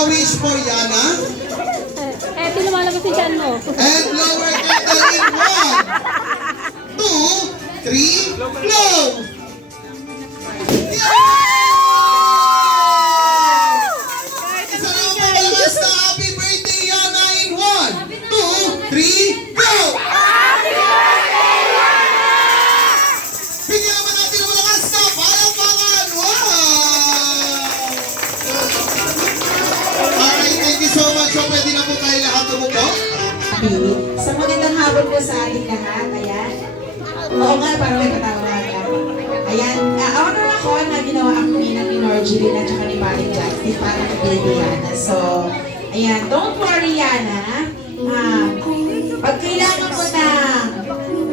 a wish for Yana. Eh, lumalabas si Jan mo. And lower candle in 1, 2, 3, blow! Isa lang po malakas na happy birthday, Yana, in 1, 2, 3, go! Bigyan naman natin ang malakas na palakpakan! Wow! Alright, thank you so much. So, pwede na po tayo lahat tumupo. Sa magandang hapon po sa ating lahat. Ayan. Oo nga, parang may patawag ka. Ayan. Honor ako na ginawa ako ni Norgeline at saka ni Maring Justice para kay Diana. So, ayan. Don't worry, Yana. Pag kailangan mo na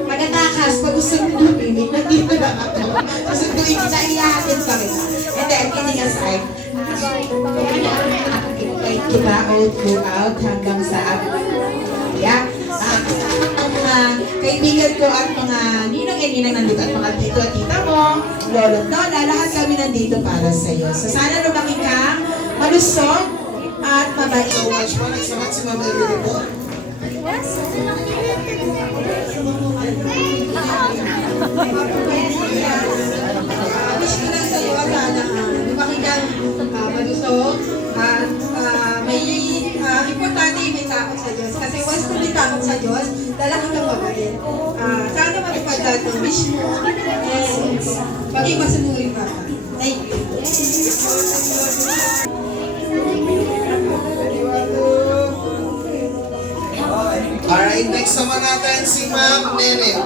magatakas, pag gusto mo na pinig, nandito na ako. Susunduin kita, iyahatin pa rin. And then, kidding aside, kita out, go out hanggang sa yeah. Kaibigan ko at mga ninong and ninang nandito at mga tito at tita mo, lolo at lola, lahat kami nandito para sa iyo. So sana lumaki ka, malusog at mabait. So much po. Nagsamat si Ma'am Emily po. Wish ko lang sa iyo sana lumaki ka malusog at may importante yung may takot sa Diyos. Kasi once na may takot sa Diyos, lalaki kang mabait. Sana matupad lahat ng wish mo and maging masunurin pa. Thank you. Alright, next naman natin si Ma'am Nene.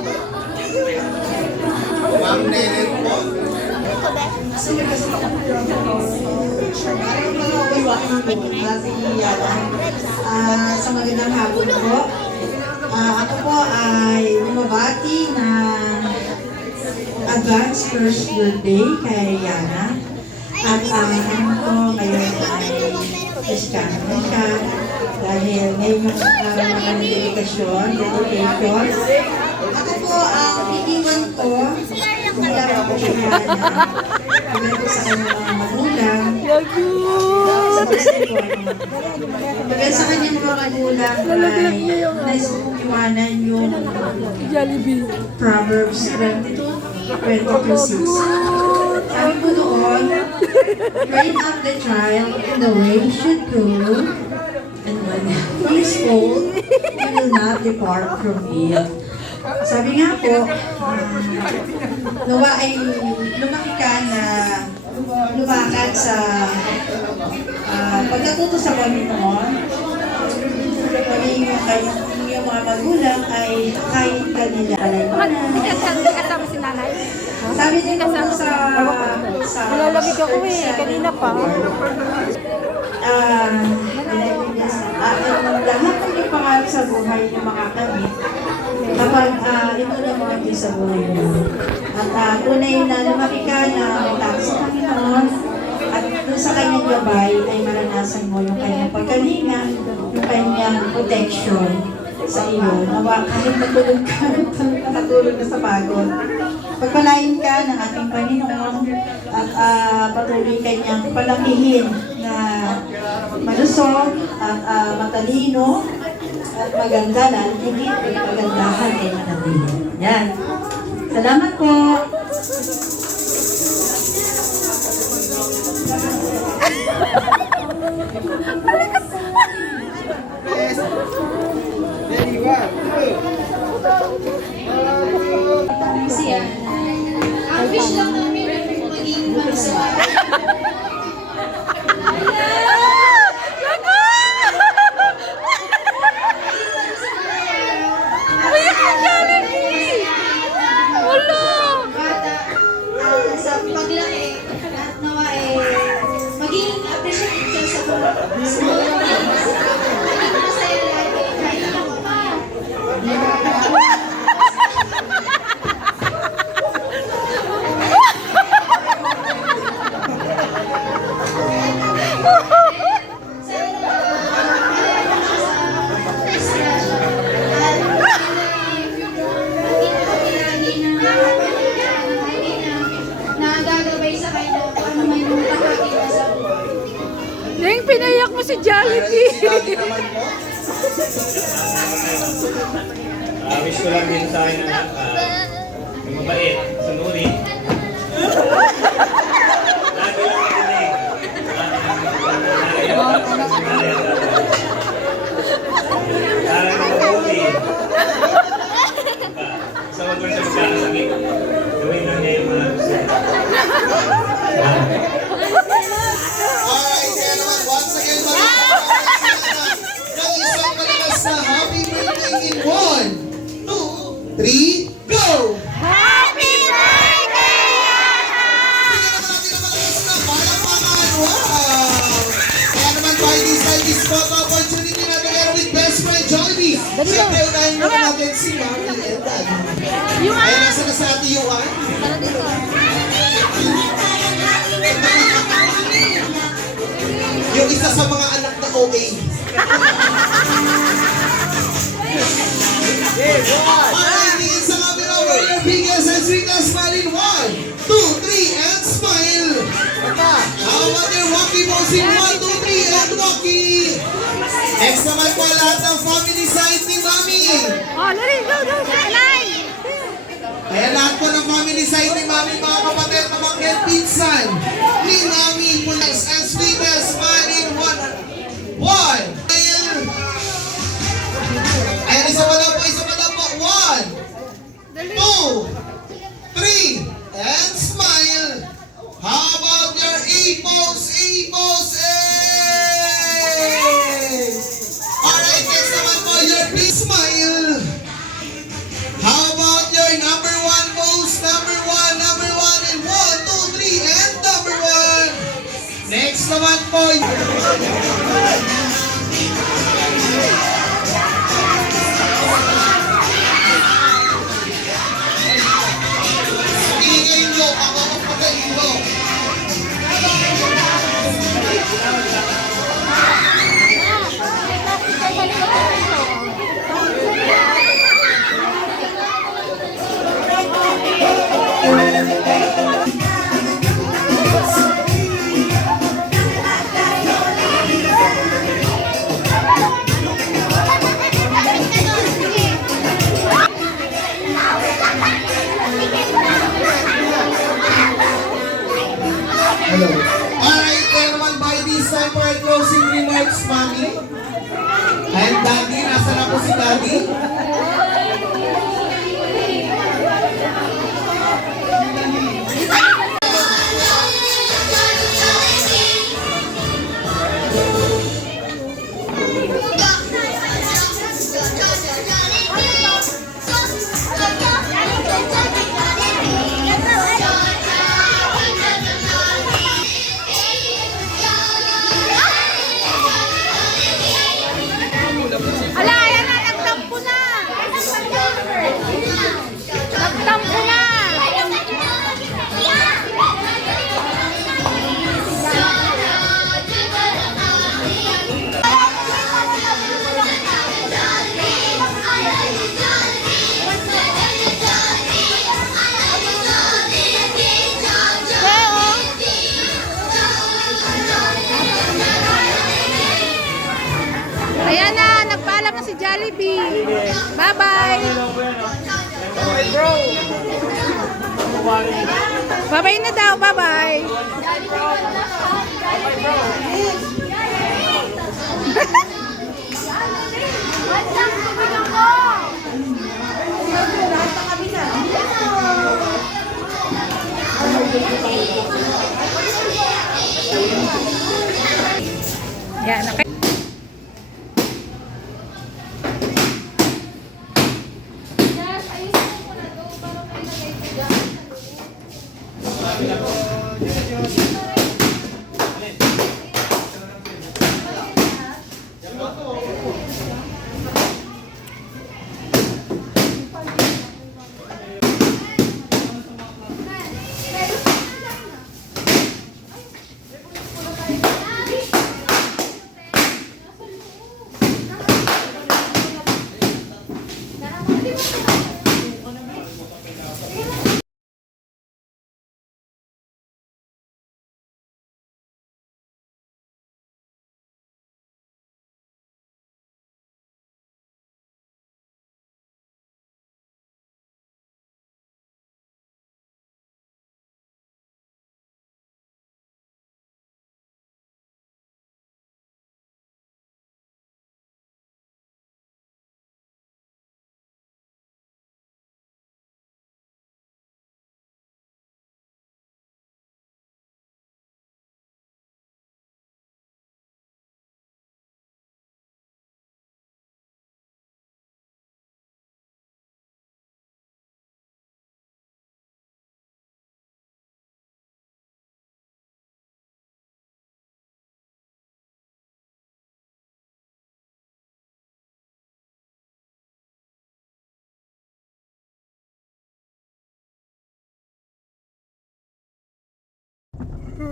Ma'am Nene po. Sa magandang hapon po. Ako po ay bumabati na advance first birthday kay Yana. At ano ko ngayon ay Kristiyano siya dahil ngayon yung mga dedication. Ako po ang iiwan ko mula po kay Yana. Mula po sa kanyang mga magulang. Pagkat sa kanyang mga magulang ay naiiwanan yung Proverbs 22:6. Sabi ko doon, train up the child in the way he should go, and when he is old, he will not depart from it. Sabi nga po, nawa ay lumaki ka na lumakad sa pagkatuto sa Panginoon, yung mga magulang ay kahit kanila Kasama si nanay. sabi din ko sa Nalalagig ako eh, kanina pa. Lahat ng yung pangarap sa buhay yung makakamit kapag ito na mga Diyos sa buhay mo. At tunay na lumaki ka na may takot sa Panginoon at doon sa kanyang gabay ay maranasan mo yung kanyang pagkalinga, yung kanyang protection sa iyo. Nawa kahit natulog ka, nakatulog na sa pagod. Pagpalain ka ng ating Panginoon at patuloy kanyang palakihin na malusog at matalino at maganda na higit at magandahan ay manatili. Yan. Salamat po. Ang wish lang namin maging malusog. Sa paglaki at nawa maging appreciative sa small things. Maging masaya lagi kahit ako pa. Yung pinayak mo si Wish ko lang din sa akin anak, yung mabait, sunurin. Lagi lang makinig. Lagi lang mabuti. Sa wag siya magkakasakit. Gawin lang niya yung mga gusto. Alright, kaya naman, once again, ng isang malakas na happy birthday in 1, 2, 3, go! Happy birthday, Bigyan naman natin ang malakas na palakpakan. Wow! Kaya naman, by this photo opportunity na together with best friend Jollibee. Siyempre, unahin muna natin si Mami and Daddy. Ay, nasa na sa atin yung yung isa sa mga anak na OA. Alright, the isa nga over your biggest and sweetest smile in 1, 2, 3, and smile. How about your walkie pose in 1, 2, 3, and walkie. Next naman po lahat ng family side ni Mami. Oh, dali, go, line! Kaya lahat po ng family side ni Mami, mga kapatid na mga pinsan ni Mami, pulis and sweetest smile in 1. Ayan, isa pa lang po. 1, 2, 3, and smile. How about your A-pose, Alright, next naman po your big smile. How about your number 1 pose, number one, and 1, 2, 3, and number 1. Next naman po. Ingay nyo, ako ang pagayin mo. Alright, kaya naman by this time for our closing remarks, Mami. And Daddy, nasa na po si Daddy? Ala, ayan na, nagtampo na! Nagtampo na! Ayan na, nagpaalam na si Jollibee. Bye-bye! Bye-bye na daw, bye-bye! Yan, okay. Ang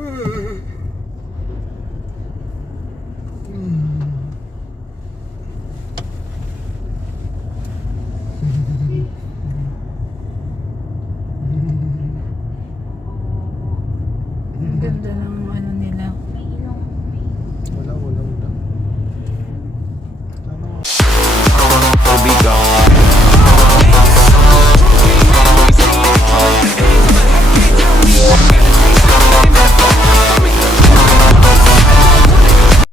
ganda ng